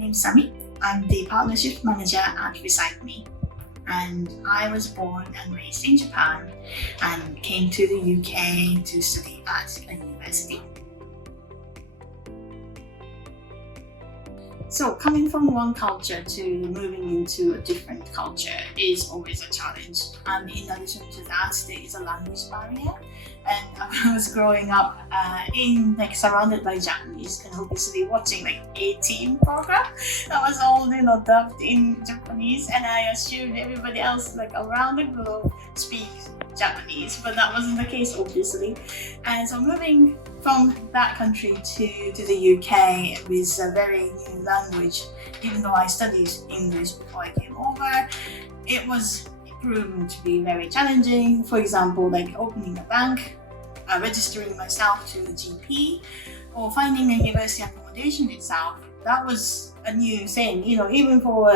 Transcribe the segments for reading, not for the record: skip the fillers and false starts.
name's Sami. I'm the Partnership Manager at Recite Me. And I was born and raised in Japan and came to the UK to study at a university. So coming from one culture to moving into a different culture is always a challenge. And in addition to that, there is a language barrier. And I was growing up surrounded by Japanese and obviously watching A-Team program that was all dubbed in Japanese, and I assumed everybody else around the globe speaks Japanese, but that wasn't the case obviously. And so moving from that country to the UK with a very new language, even though I studied English before I came over, it was proven to be very challenging. For example, opening a bank, registering myself to a GP, or finding a university accommodation itself. That was a new thing, even for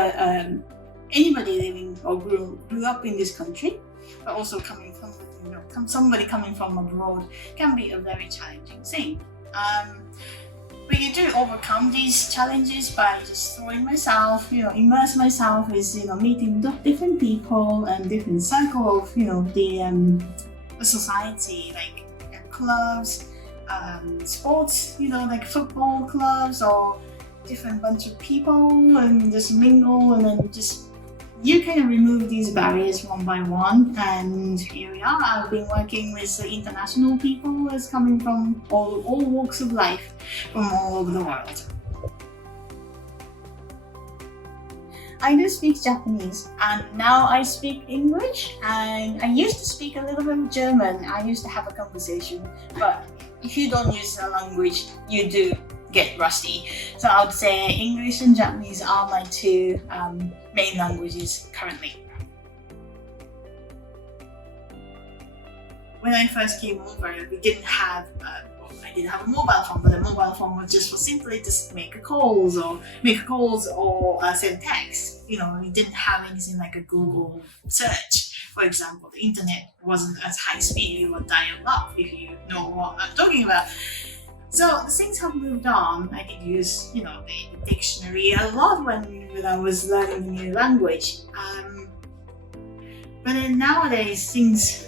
anybody living or grew up in this country, but also coming from somebody coming from abroad can be a very challenging thing. But you do overcome these challenges by just throwing myself, immerse myself with, meeting different people and different circle of, the society, clubs, sports, football clubs or different bunch of people, and just mingle, and then just you kind of remove these barriers one by one. And here we are. I've been working with international people as coming from all walks of life from all over the world. I do speak Japanese, and now I speak English, and I used to speak a little bit of German. I used to have a conversation, but if you don't use the language, you do get rusty. So I would say English and Japanese are my two main languages currently. When I first came over, we didn't have I didn't have a mobile phone, but the mobile phone was just for simply just make calls or send text. We didn't have anything like a Google search, for example. The internet wasn't as high speed. You would dial up, if you know what I'm talking about. So things have moved on. I did use, the dictionary a lot when I was learning a new language. But then nowadays, things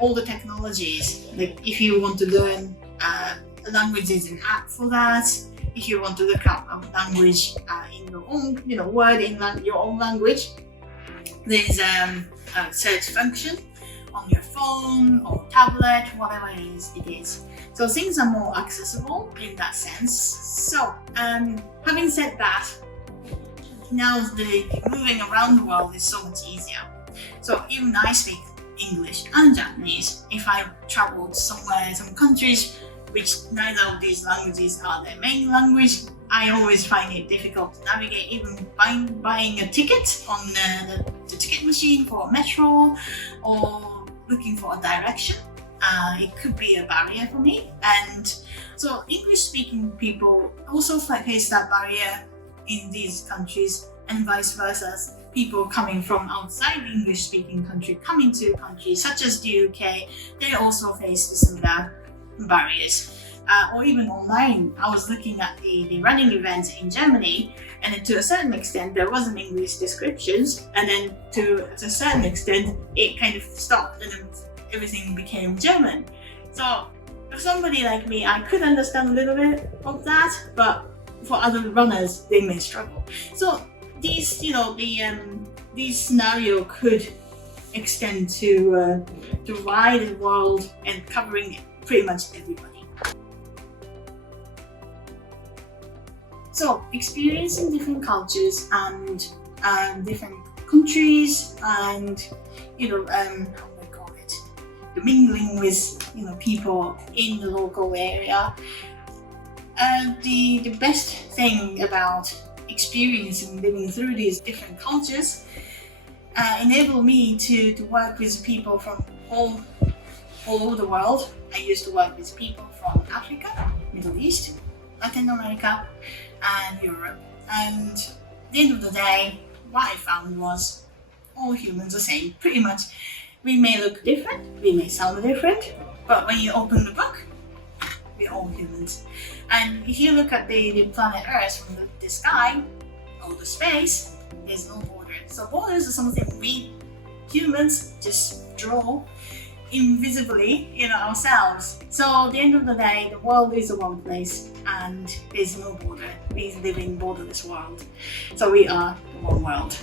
all the technologies, if you want to learn a language, there's an app for that. If you want to look up a language in your own, word in your own language, there's a search function on your phone or tablet, whatever it is. So things are more accessible in that sense. So having said that, now the moving around the world is so much easier. So even I speak English and Japanese. If I traveled somewhere, some countries which neither of these languages are their main language, I always find it difficult to navigate. Even buying a ticket on the ticket machine for a metro or looking for a direction, it could be a barrier for me. And so English-speaking people also face that barrier in these countries, and vice versa. People coming from outside the English-speaking country coming to countries such as the UK, they also face similar barriers. Or even online, I was looking at the running events in Germany, and to a certain extent there wasn't English descriptions, and then to a certain extent it kind of stopped and then everything became German. So for somebody like me, I could understand a little bit of that, but for other runners, they may struggle. So these, these scenario could extend to the wide world and covering pretty much everybody. So experiencing different cultures and different countries, and mingling with people in the local area. The best thing about experiencing living through these different cultures enable me to work with people from all over the world. I used to work with people from Africa, Middle East, Latin America, and Europe. And at the end of the day, what I found was all humans are the same, pretty much. We may look different, we may sound different, but when you open the book, we're all humans. And if you look at the planet Earth from the sky, or the space, there's no border. So borders are something we humans just draw invisibly in ourselves. So at the end of the day, the world is a one place and there's no border. We live in borderless world. So we are the one world.